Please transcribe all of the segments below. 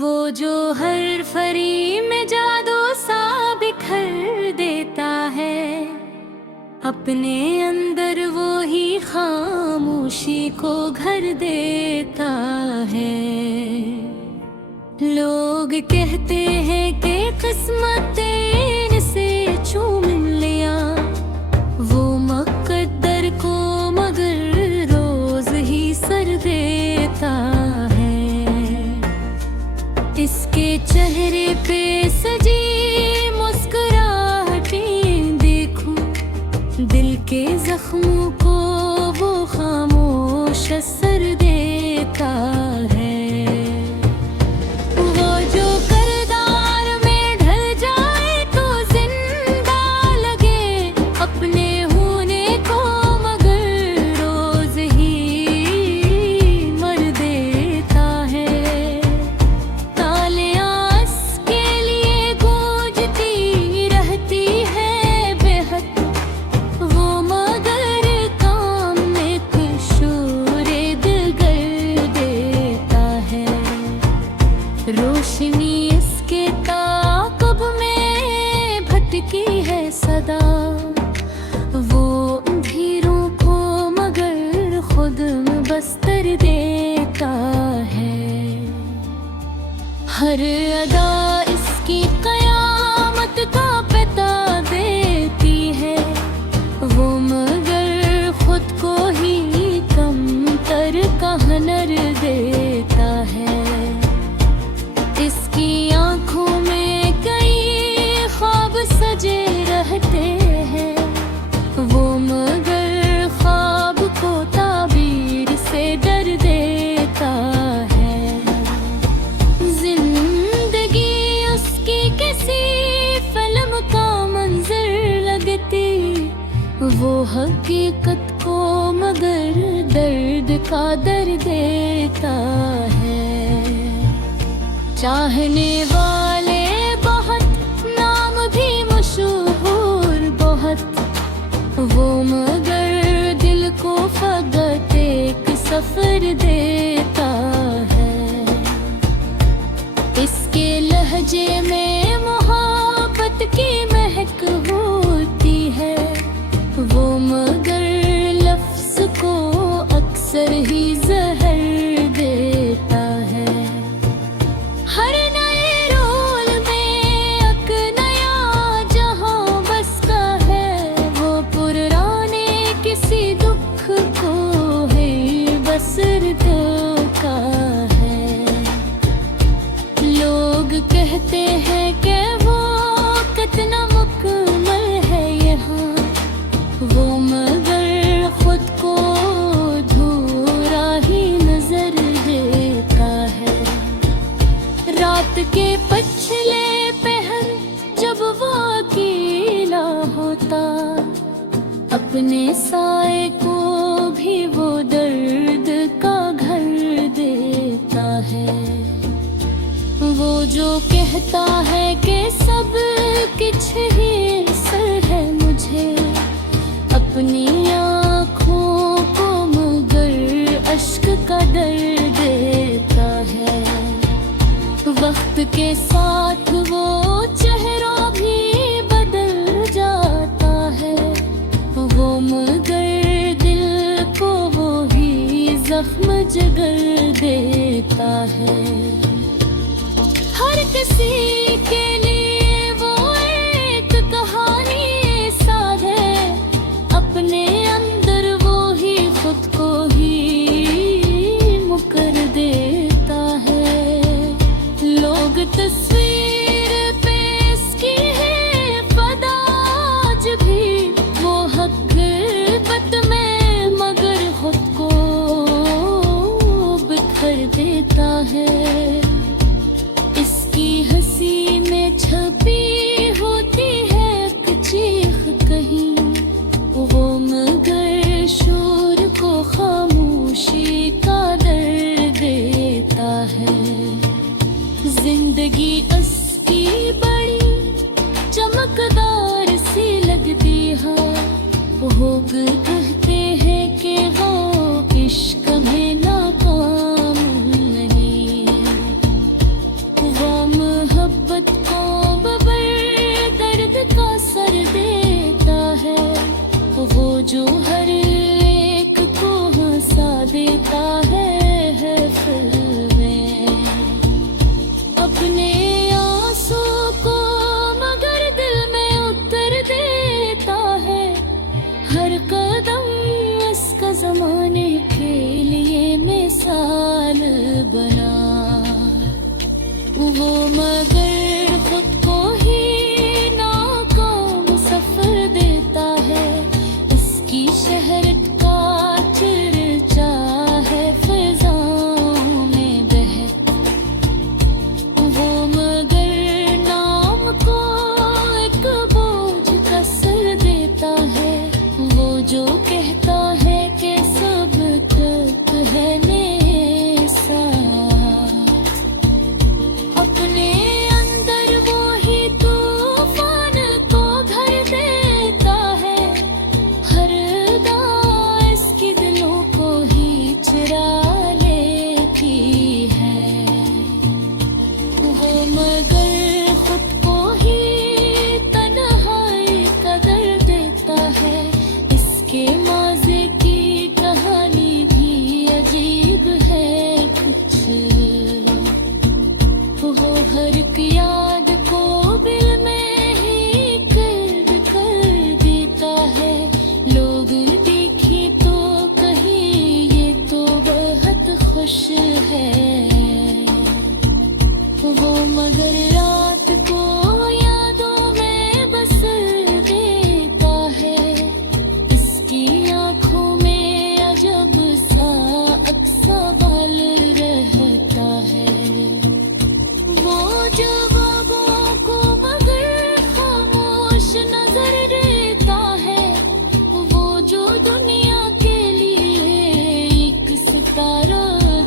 वो जो हर फरी में जादू सा बिखर देता है, अपने अंदर वो ही खामोशी को घर देता है। लोग कहते हैं कि किस्मत इनसे चूम लिया, वो मुकद्दर को मगर रोज ही सर देता है। इसके चेहरे पे सजी मुस्कुराहटें देखूं, दिल के जख्मों को वो खामोश असर देता है। वो जो किरदार में ढल जाए तो जिंदा लगे, अपने होने को मगर रोज ही मर देता है। तालियां इसके लिए गूंजती रहती है बेहद, वो मगर काम में शोरे दिल कर देता है। रोशनी इसके ताक़ब में भटकी है सदा, वो अंधेरों को मगर खुद में बस्तर देता है। हर अदा इसकी कयामत का पता देती है, वो मगर खुद को ही कमतर का हुनर देता है। इसकी आंखों में कई ख्वाब सजे रहते हैं, वो मगर ख्वाब को ताबीर से डर देता है। जिंदगी उसकी किसी फिल्म का मंजर लगती, वो हकीकत को मगर दर्द का दर देता है। चाहने वाले बहुत, नाम भी मशहूर बहुत, वो मगर दिल को फकत एक सफर देता है। इसके लहजे में मोहब्बत की महक होती है, वो मगर लफ्ज़ को अक्सर ही जहर देता है। हर नए रोल में एक नया जहां बसता है, वो पुराने किसी दुख को है बसर धोखा है। लोग कहते हैं कि वो कितना मुकम्मल है यहाँ, वो मगर खुद को अधूरा ही नजर देता है। रात के पछले पहर जब वो अकेला होता, अपने साए को भी वो दर्द का घर देता है। वो जो कहता है कि सब कुछ ही सर है मुझे, अपनी आँखों को मगर अश्क का डर देता है। वक्त के साथ वो चेहरा भी बदल जाता है, वो मगर दिल को वो ही जख्म जगर देता है। हर किसी के लिए वो एक कहानी सा है, अपने अंदर वो ही खुद को ही मुकर देता है। लोग तस्वीर पे इसकी है फदा, आज भी वो हकीकत में मगर खुद को बिखर देता है। इसकी हंसी में छपी होती है एक चीख कहीं, वो मगर शोर को खामोशी का दर देता है। जिंदगी उसकी बड़ी चमकदार सी लगती है, लोग कहते हैं कि वो इश्क में नाकाम नहीं। हर एक याद को दिल में ही कैद कर देता है। लोग देखे तो कहे ये तो बहुत खुश है, वो मगर रात को यादों में बस देता है। इसकी आंखों में अजब सा सवाल रहता है। वो जवाबों को मगर खामोश नजर देता है। वो जो दुनिया के लिए एक सितारा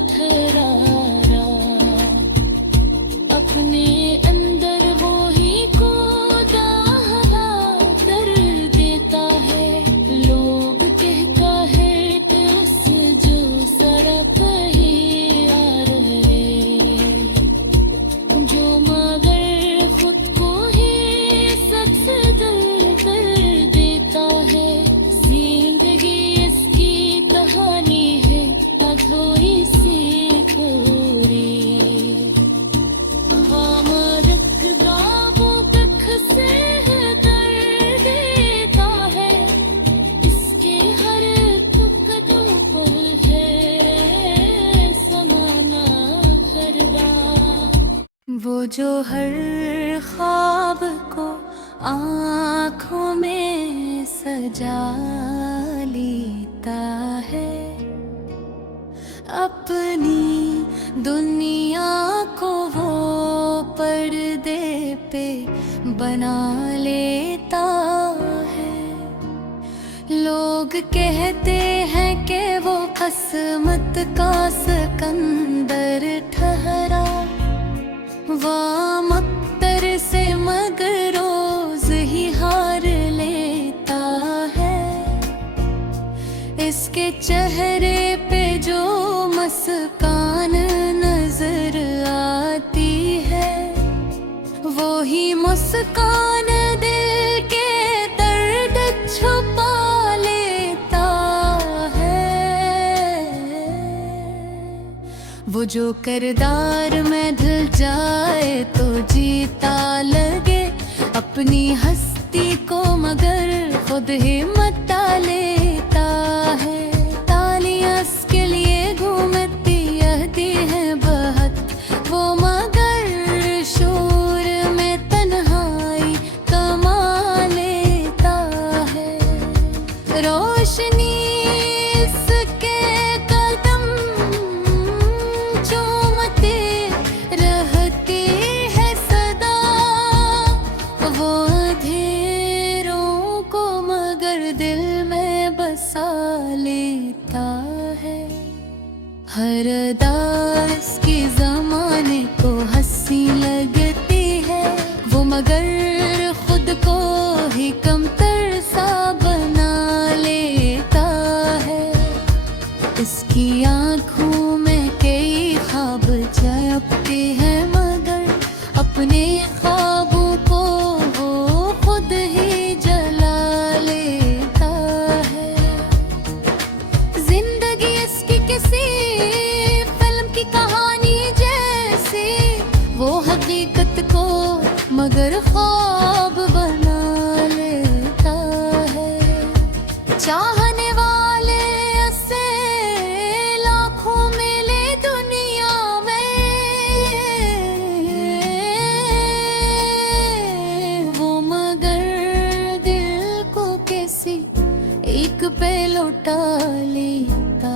ठहरा, अपने अंदर वो ही खुदा हवा कर देता है। लोग कहता है दस जो सरप ही आ रहे, जो मगर खुद को ही सबसे दिल कर देता है। जिंदगी इसकी कहानी है अधूरी सी पूरी। वो जो हर ख्वाब को आँखों में सजा लेता है, अपनी दुनिया को वो पर्दे पे बना लेता है। लोग कहते हैं कि वो किस्मत का सिकंदर ठहरा, वामअख्तर से मगर रोज ही हार लेता है। इसके चेहरे पे जो मुस्कान नजर आती है, वो ही मुस्कान दिल के दर्द छुपा लेता है। वो जो किरदार में ढल जाए तो जीता लगे अपनी हस्ती को, मगर खुद ही मता लेता है। तालियां इसके लिए घूमती रहती है बहुत, वो मगर शोर में तन्हाई कमा लेता है। रोशनी इसके कदम चूमते रहती है सदा, वो अंधेरों को मगर दिल में बसा लेता है। हर अदा इसकी ज़माने को हंसी लगती है, वो मगर खुद को ही कमतर सा बना लेता है। इसकी आँखों में कई ख्वाब झपके हैं, मगर अपने ख्वाबों को वो खुद ही जला लेता है। जिंदगी इसकी किसी फिल्म की कहानी जैसी, वो हकीकत को मगर ख्वाब बना लेता है। चाहने वाले ऐसे लाखों मिले दुनिया में, वो मगर दिल को किसी एक पे लौटा लेता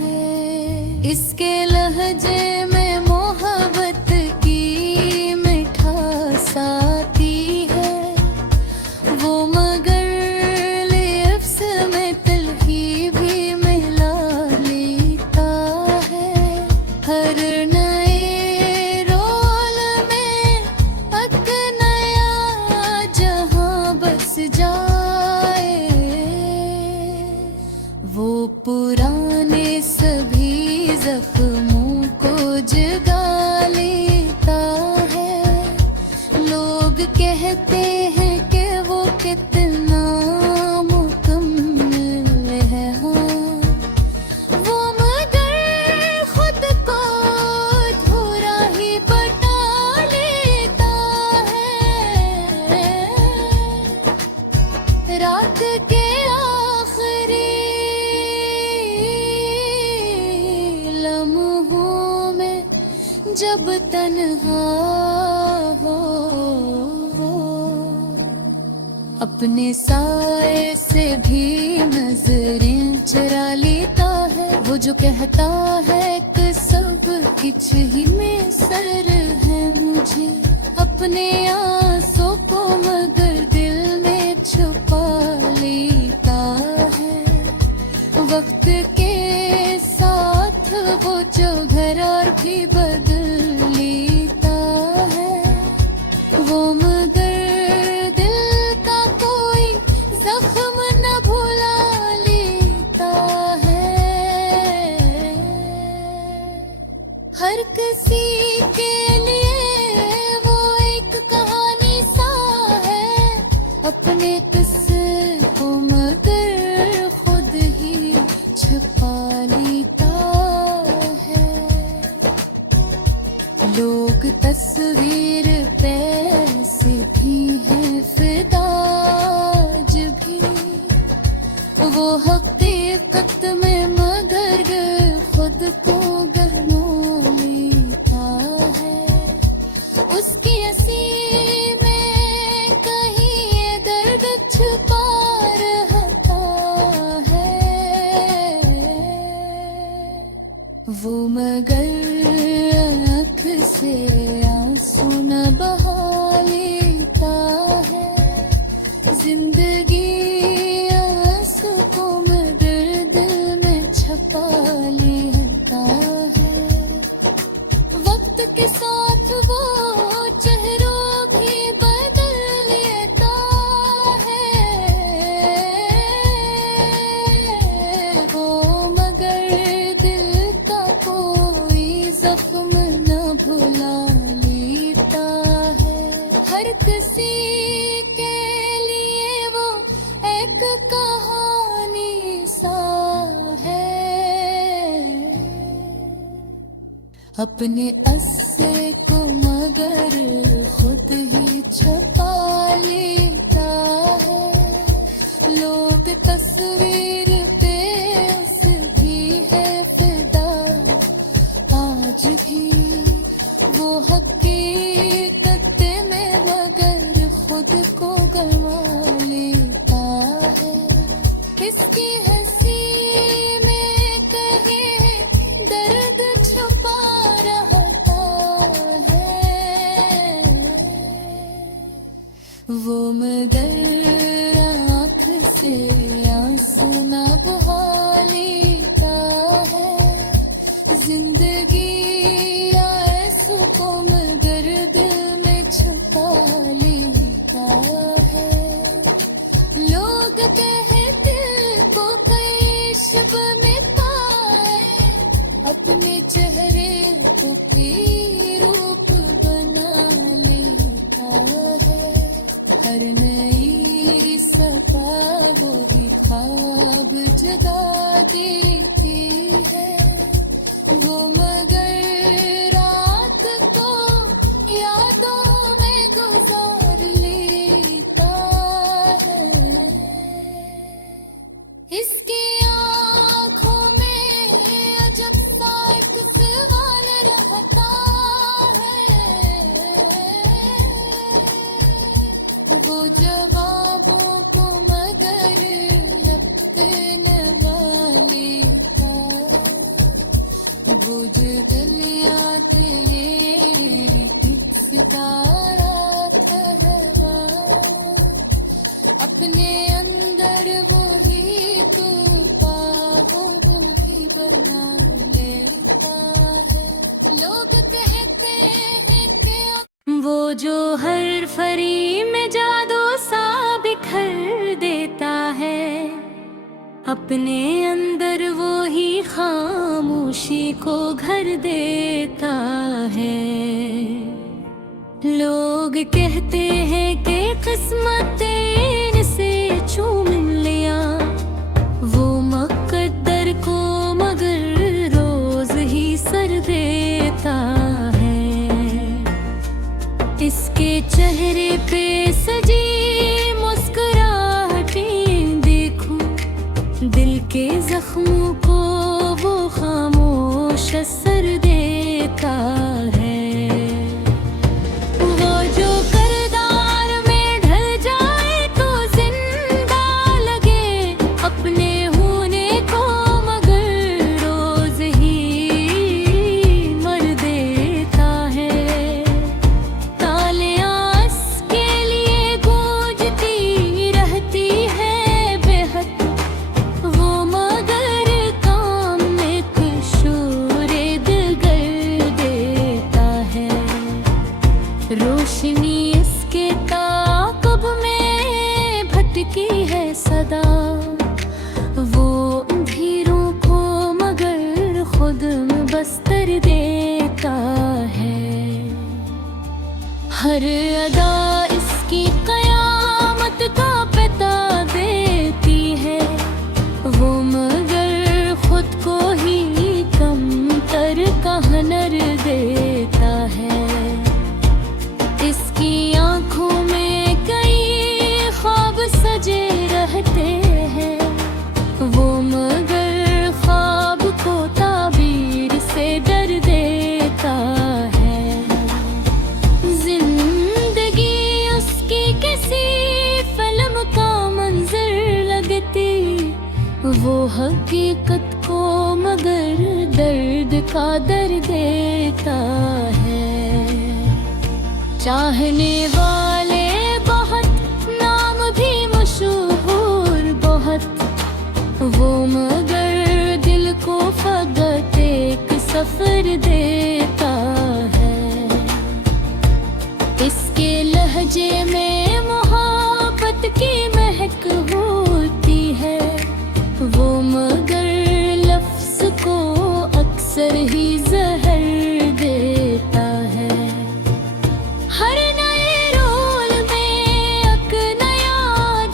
है। इसके लहजे में मोहब्बत की मिठास आती है, वो मगर लिप्स में हाँ हो, अपने साए से भी नजरें चुरा लेता है। वो जो कहता है कि सब कुछ ही में सर है मुझे, अपने आंसू को मगर दिल में छुपा लेता है। वक्त के साथ वो जो घरार भी बदल लेता है, वो मगर दिल का कोई जख्म न भुला लेता है। हर किसी के लिए वो एक कहानी सा है, अपने किस्से को मगर खुद ही छुपा लेता है। लोग तस्वीर पे से भी है फिदा, आज भी वो हकीकत में मगर खुद को गहनो लेता है। उसकी हंसी में कहीं ये दर्द छुपा रहता है। वो मगर आँख से आंसू न बहा लेता है। जिंदगी आंसू को मगर दिल में छपा लेता है। वक्त के साथ वो चेहरा भी बदल लेता है। वो मगर दिल का कोई जख्म न भुला लेता है। हर किसी के लिए वो एक कहानी सा है, अपने अस्से को मगर खुद ही छुपा लेता है। लोग तस्वीर पे उस भी है फिदा, आज भी वो हकीकत में मगर खुद को गंवा लेता है। किसकी हंसी में कहीं दर्द छुपा रहता है। वो मगर आँख से आंसू न बहा लेता है। जिंदगी आंसू को मगर दिल में छुपा लेता है। लोग कहते को कई शब में पाए, अपने चेहरे को भी रूप बना लेता है। हर नई सफा वो भी ख्वाब जगा देती है। वो मगर रात को यादों में गुजार लेता है। इसकी आँखों में अजब सा एक सवाल रहता है। वो जवाबों को मगर अपने मान लेता। वो जो दुनिया तेरी एक सितारा ठहरा, अपने अंदर वही तो पाबो वही बना लेता है। लोग कहते हैं कि वो जो हर फरी में जादू सा बिखर देता है, अपने अंदर वो ही खामोशी को घर देता है। लोग कहते हैं कि किस्मत इनसे चूम लिया, वो मुकद्दर को मगर रोज ही सर देता है। इसके चेहरे पे सजी मुस्कुराहटें देखूं, दिल के जख्मों को वो खामोश असर देता है। कर देता है। हर अदा इसकी कयामत का पता देती है, वो मगर खुद को ही कम तर का हुनर देता है। इसकी आंखों में कई ख्वाब सजे रहते हैं, वो मगर ख्वाब को ताबीर से डर देता है। जिंदगी उसकी किसी फिल्म का मंजर लगती, वो हकीकत को मगर दर्द का दर देता है। चाहने वाले बहुत, नाम भी मशहूर बहुत, वो मगर दिल को फकत एक सफर देता है। इसके लहजे में मोहब्बत की महक होती है, वो मगर लफ्ज़ को अक्सर ही जहर देता है। हर नए रोल में एक नया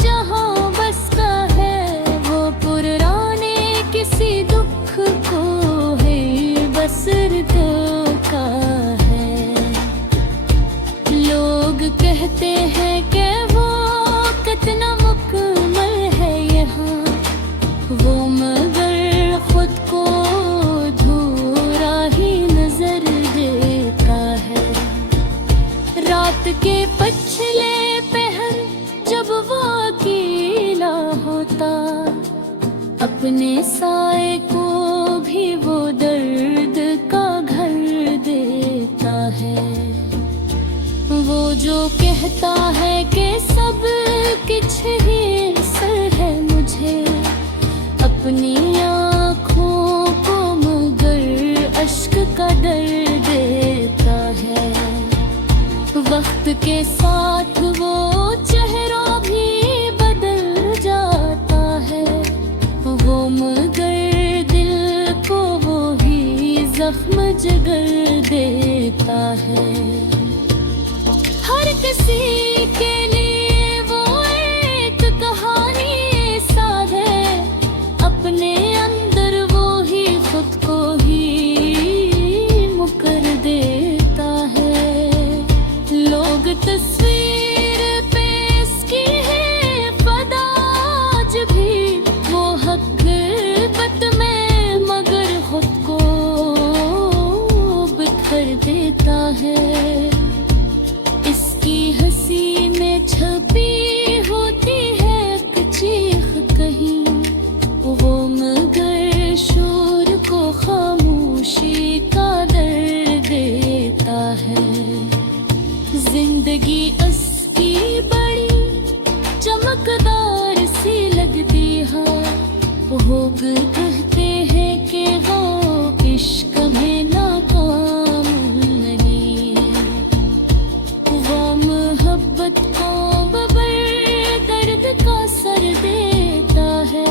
जहां बसता है, वो पुराने किसी दुख को है बसर धोखा है। लोग कहते हैं कि वो कितना मुकम्मल है यहाँ, वो मगर खुद को धूरा ही नजर देता है। रात के पछले पहर जब वो अकेला होता, अपने साए को भी वो दर्द का घर देता है। वो जो कहता है कि सब कुछ ही सर है मुझे, अपनी आँखों को मगर अश्क का डर देता है। वक्त के साथ वो चेहरा भी बदल जाता है, वो मगर दिल को वो ही जख्म जगर देता है। हर किसी के लिए वो एक कहानी सा है, अपने अंदर वो ही खुद को ही मुकर देता है। लोग तस्वीर पे इसकी है फदा, आज भी वो हकीकत में मगर खुद को बिखर देता है। इसकी हंसी में छपी होती है एक चीख कहीं, वो मगर शोर को खामोशी का दर देता है। जिंदगी उसकी बड़ी चमकदार सी लगती है, लोग कहते हैं कि वो इश्क में नाकाम नहीं, वो मोहब्बत को बबर दर्द का सर देता है,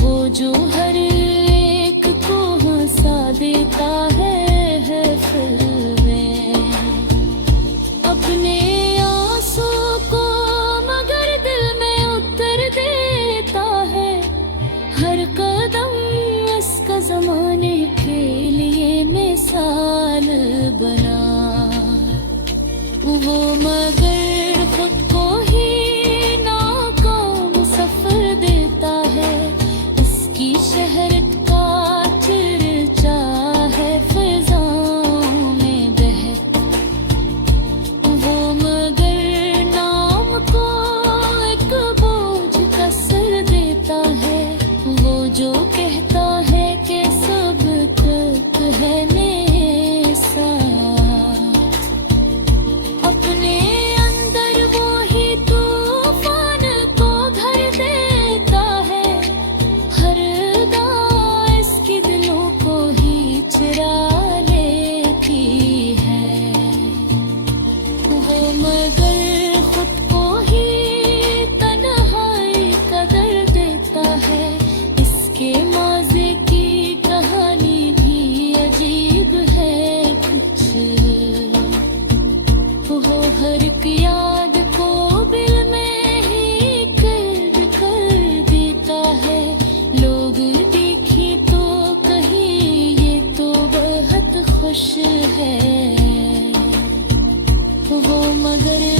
वो जो हर एक को हंसा देता है फिर में अपने आंसू को मगर दिल में उतर देता है। हर कदम इसका जमाने के लिए मिसाल बना, वो मगर खुद को ही नाकाम सफर देता है। इसकी शहरत का चर्चा है फिजाओं में बहक, वो मगर नाम को एक बोझ का सर देता है। वो जो कहता है कि सब कुछ है मेरे साथ, अपने एक याद को दिल में ही कैद कर देता है। लोग देखे तो कहे ये तो बहुत खुश है, वो मगर